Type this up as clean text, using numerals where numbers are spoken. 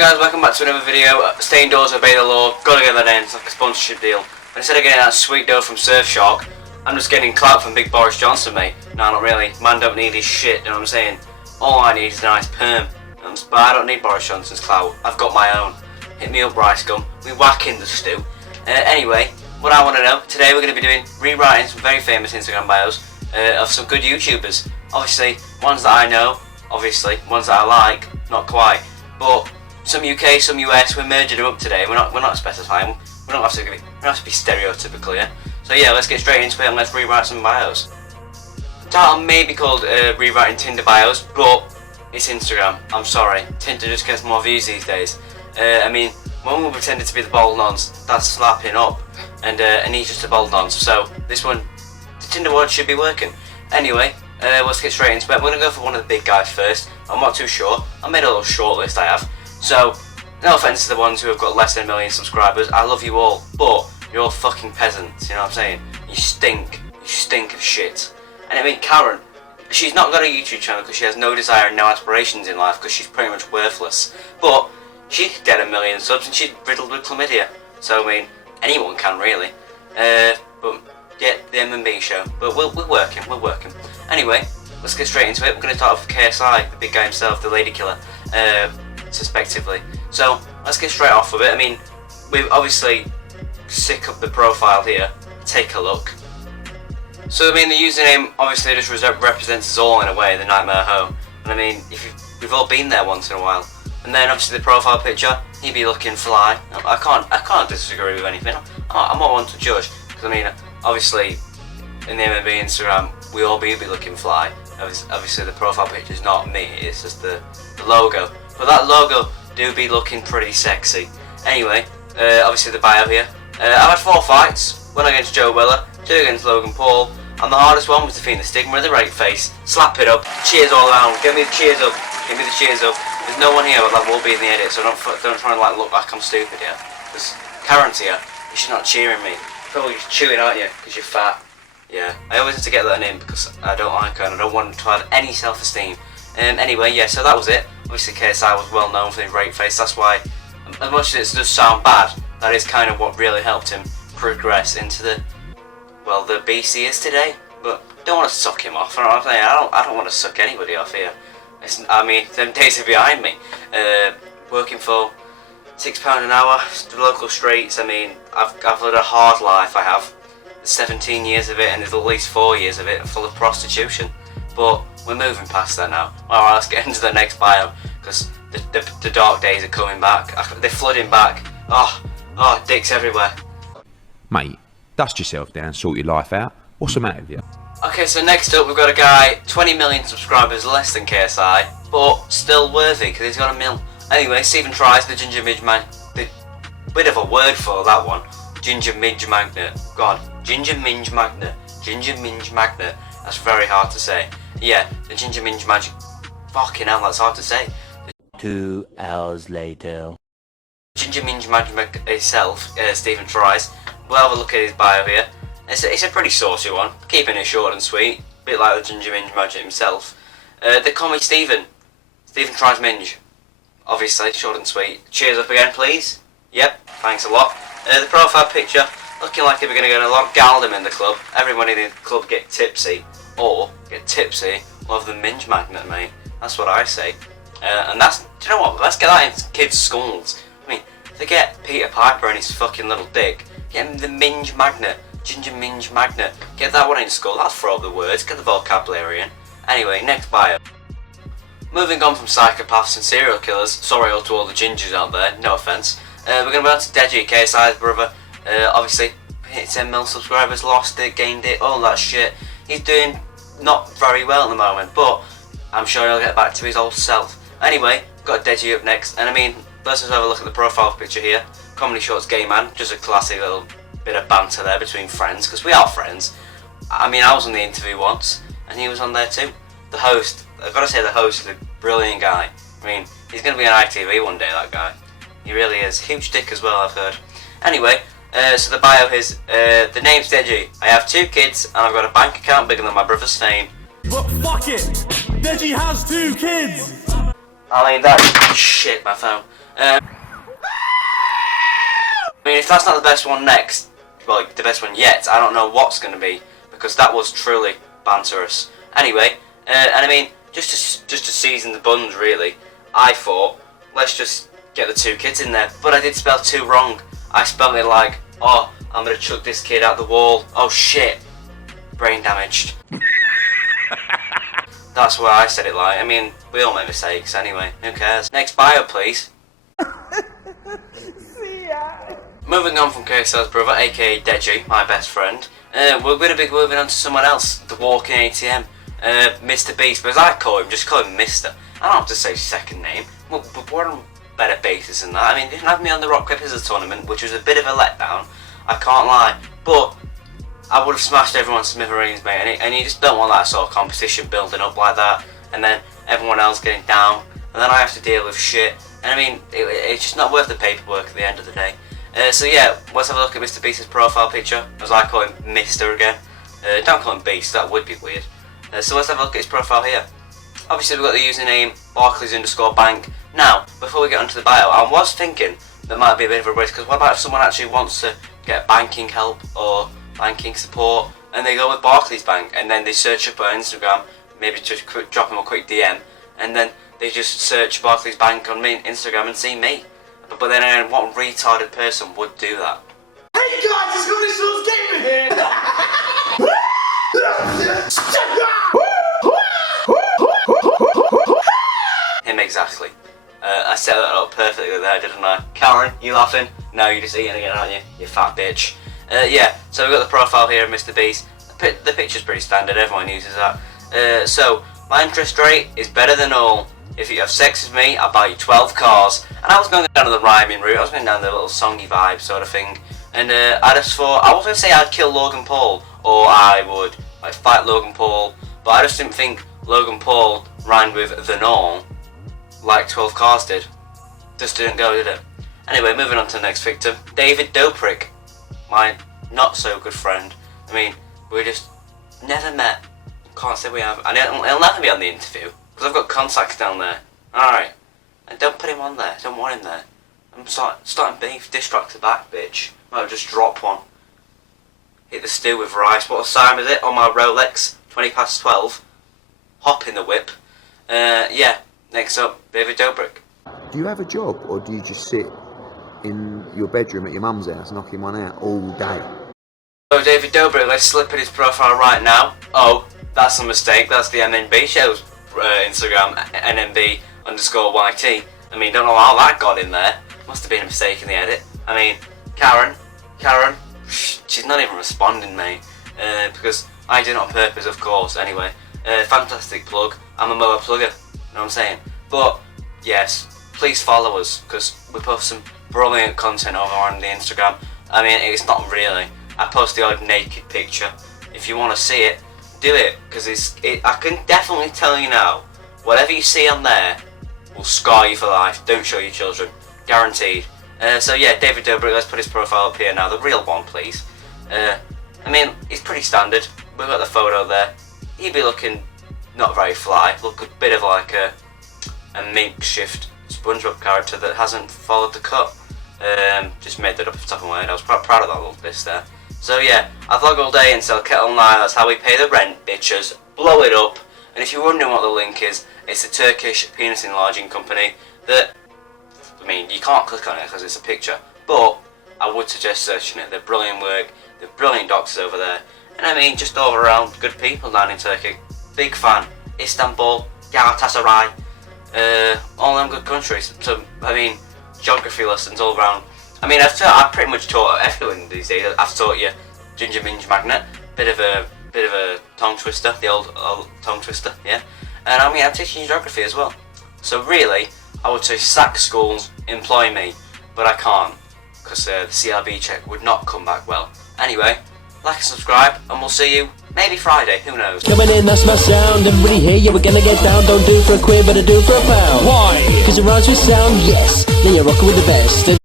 guys, welcome back to another video. Stay indoors, obey the law, gotta get that in, it's like a sponsorship deal. But instead of getting that sweet dough from Surfshark, I'm just getting clout from Big Boris Johnson, mate. No, not really. Man don't need his shit, you know what I'm saying? All I need is a nice perm. But I don't need Boris Johnson's clout, I've got my own. Hit me up, Rice Gum. We whack in the stew. Anyway, what I want to know, today we're going to be doing rewriting some very famous Instagram bios of some good YouTubers. Obviously, ones that I know, obviously, ones that I like, not quite. But some UK, some US, we're merging them up today. We're not specifying. We don't have to be stereotypical, yeah. So yeah, let's get straight into it and let's rewrite some bios. The title may be called rewriting Tinder bios, but it's Instagram. I'm sorry, Tinder just gets more views these days. I mean, when we pretended to be the bold nonce, that's slapping up, and he's just a bold nonce. So this one, the Tinder one should be working. Anyway, let's get straight into it. We're gonna go for one of the big guys first. I'm not too sure. I made a little short list. I have. So no offense to the ones who have got less than 1 million subscribers. I love you all, but you're all fucking peasants. You know what I'm saying? You stink. You stink of shit. And I mean, Karen, she's not got a YouTube channel because she has no desire and no aspirations in life because she's pretty much worthless. But she could get 1 million subs and she's riddled with chlamydia. So I mean, anyone can really. But yeah, the M&B show. But we're working. Anyway, let's get straight into it. We're going to start off with KSI, the big guy himself, the lady killer, suspectively. So let's get straight off with it. I mean, we've obviously sick up the profile here. Take a look. So I mean, the username obviously just represents us all in a way, the Nightmare Ho. And I mean, we've all been there once in a while. And then obviously the profile picture, he'd be looking fly. I can't disagree with anything. I'm not one to judge, because I mean, obviously in the MMB Instagram, we all be looking fly. Obviously the profile picture is not me, it's just the logo. But that logo do be looking pretty sexy. Anyway, obviously the bio here. I've had 4 fights, 1 against Joe Weller, 2 against Logan Paul, and the hardest one was defeating the stigma of the right face. Slap it up, cheers all around, give me the cheers up, give me the cheers up. There's no one here, but that will be in the edit, so don't try and like look like I'm stupid here. Because Karen's here, she's not cheering me. Probably just chewing, aren't you? Because you're fat. Yeah, I always have to get that in because I don't like her and I don't want to have any self-esteem. Anyway, yeah, so that was it. Obviously KSI was well known for his rape face, that's why, as much as it does sound bad, that is kind of what really helped him progress into the beast he is today. But don't want to suck him off, you know what I'm saying? I don't want to suck anybody off here. I mean, them days are behind me. Working for £6 an hour, the local streets. I mean, I've led a hard life. I have 17 years of it, and there's at least 4 years of it full of prostitution. But we're moving past that now. Alright, let's get into the next bio because the dark days are coming back. They're flooding back. Oh, dicks everywhere. Mate, dust yourself down, sort your life out. What's the matter with you? Okay, so next up we've got a guy, 20 million subscribers, less than KSI, but still worthy because he's got 1 mil. Anyway, Stephen Tries, the Ginger Midge Man, the bit of a word for that one. Ginger Midge Magnet. God, Ginger Minge Magnet. Ginger Minge Magnet. That's very hard to say. Yeah, the Ginger Minge Magic. Fucking hell, that's hard to say. 2 hours later. Ginger Minge Magic itself, Stephen Tries. We'll have a look at his bio here. It's a pretty saucy one, keeping it short and sweet, a bit like the Ginger Minge Magic himself. They call me Stephen Tries Minge. Obviously, short and sweet. Cheers up again, please. Yep, thanks a lot. The profile picture, looking like if we're going to get a lot of galdem in the club. Everybody in the club get tipsy, or get tipsy, love the Minge Magnet, mate. That's what I say. And that's, do you know what, let's get that in kids' schools. I mean, forget Peter Piper and his fucking little dick. Get him the Minge Magnet. Ginger Minge Magnet. Get that one in school, that'll throw up the words, get the vocabulary in. Anyway, next bio. Moving on from psychopaths and serial killers, sorry to all the gingers out there, no offence. We're going to go on to Deji, KSI's brother. Obviously, hit 10 mil subscribers, lost it, gained it, all that shit. He's doing not very well at the moment, but I'm sure he'll get back to his old self. Anyway, got Deji up next, and I mean, let's just have a look at the profile picture here. Comedy Shorts Gay Man, just a classic little bit of banter there between friends, because we are friends. I mean, I was on the interview once, and he was on there too. The host, I've got to say the host is a brilliant guy. I mean, he's going to be on ITV one day, that guy. He really is. Huge dick as well, I've heard. Anyway, so the bio is, the name's Deji. I have 2 kids, and I've got a bank account bigger than my brother's fame. But fuck it! Deji has 2 kids! I mean, that's shit, my phone. I mean, if that's not the best one next, well, the best one yet, I don't know what's going to be, because that was truly banterous. Anyway, and I mean, just to season the buns, really, I thought, let's just get the 2 kids in there. But I did spell 2 wrong. I spelled it like, oh, I'm going to chuck this kid out the wall. Oh shit, brain damaged. That's what I said it like. I mean, we all make mistakes anyway, who cares? Next bio, please. Moving on from KSL's brother, aka Deji, my best friend, we're going to be moving on to someone else, the walking ATM, Mr. Beast, but as I call him, just call him Mr. I don't have to say second name, but we're on better basis than that. I mean, he didn't have me on the Rock Paper Scissors tournament, which was a bit of a letdown, I can't lie, but I would have smashed everyone smithereens, mate, and you just don't want that sort of competition building up like that, and then everyone else getting down, and then I have to deal with shit, and I mean, it's just not worth the paperwork at the end of the day. So yeah, let's have a look at Mr. Beast's profile picture, as I call him Mr. again. Don't call him Beast, that would be weird. So let's have a look at his profile here. Obviously we've got the username Barclays_bank. Now, before we get onto the bio, I was thinking that might be a bit of a risk, because what about if someone actually wants to get banking help or banking support, and they go with Barclays Bank, and then they search up on Instagram, maybe just drop them a quick DM, and then they just search Barclays Bank on me, Instagram and see me. But then what retarded person would do that? Hey guys, it's Goody Gamer here! Him exactly. I set that up perfectly there, didn't I? Karen, you laughing? No, you're just eating again, aren't you? You fat bitch. Yeah, so we've got the profile here of Mr. Beast. The picture's pretty standard, everyone uses that. So, my interest rate is better than all. If you have sex with me, I'll buy you 12 cars. And I was going down the rhyming route, I was going down the little songy vibe sort of thing. And I just thought, I was going to say I'd kill Logan Paul, or I would like fight Logan Paul, but I just didn't think Logan Paul rhymed with the norm like 12 cars did. Just didn't go, did it? Anyway, moving on to the next victim, David Dobrik, my not so good friend. I mean, we just never met. Can't say we have, and he'll never be on the interview. Because I've got contacts down there. Alright. And don't put him on there. Don't want him there. I'm starting beef. Dish track to back, bitch. Might have just drop one. Hit the stew with rice. What time is it on my Rolex? 12:20. Hop in the whip. Yeah. Next up, David Dobrik. Do you have a job, or do you just sit in your bedroom at your mum's house knocking one out all day? So David Dobrik, let's slip in his profile right now. Oh, that's a mistake. That's the MNB show's Instagram, NMB_YT. I mean, don't know how that got in there. Must have been a mistake in the edit. I mean, Karen, she's not even responding, mate. Because I did it on purpose, of course. Anyway, fantastic plug. I'm a mower plugger. You know what I'm saying? But yes, please follow us, because we post some brilliant content over on the Instagram. I mean, it's not really. I post the odd naked picture. If you want to see it, do it, because I can definitely tell you now, whatever you see on there will scar you for life. Don't show your children, guaranteed. So yeah, David Dobrik, let's put his profile up here now, the real one, please. I mean, he's pretty standard. We've got the photo there. He'd be looking not very fly, look a bit of like a makeshift SpongeBob character that hasn't followed the cut. Just made that up off the top of my head. I was proud of that little bit there. So yeah, I vlog all day and sell kettle nine. That's how we pay the rent, bitches. Blow it up. And if you're wondering what the link is, it's a Turkish penis enlarging company that, I mean, you can't click on it because it's a picture, but I would suggest searching it. They're brilliant work. They're brilliant doctors over there. And I mean, just all around good people down in Turkey. Big fan. Istanbul, Galatasaray, all them good countries. So, I mean, geography lessons all around. I mean, I've pretty much taught everyone these days. I've taught you Ginger Minge Magnet, bit of a tongue twister, the old tongue twister, yeah. And I mean, I'm teaching geography as well. So really, I would say sack schools, employ me, but I can't, because the CRB check would not come back well. Anyway, like and subscribe, and we'll see you maybe Friday, who knows. Coming in, that's my sound. Everybody here, yeah, we're gonna get down. Don't do it for a quid, but I do it for a pound. Why? Because it rhymes with sound, yes. Yeah, you're rocking with the best.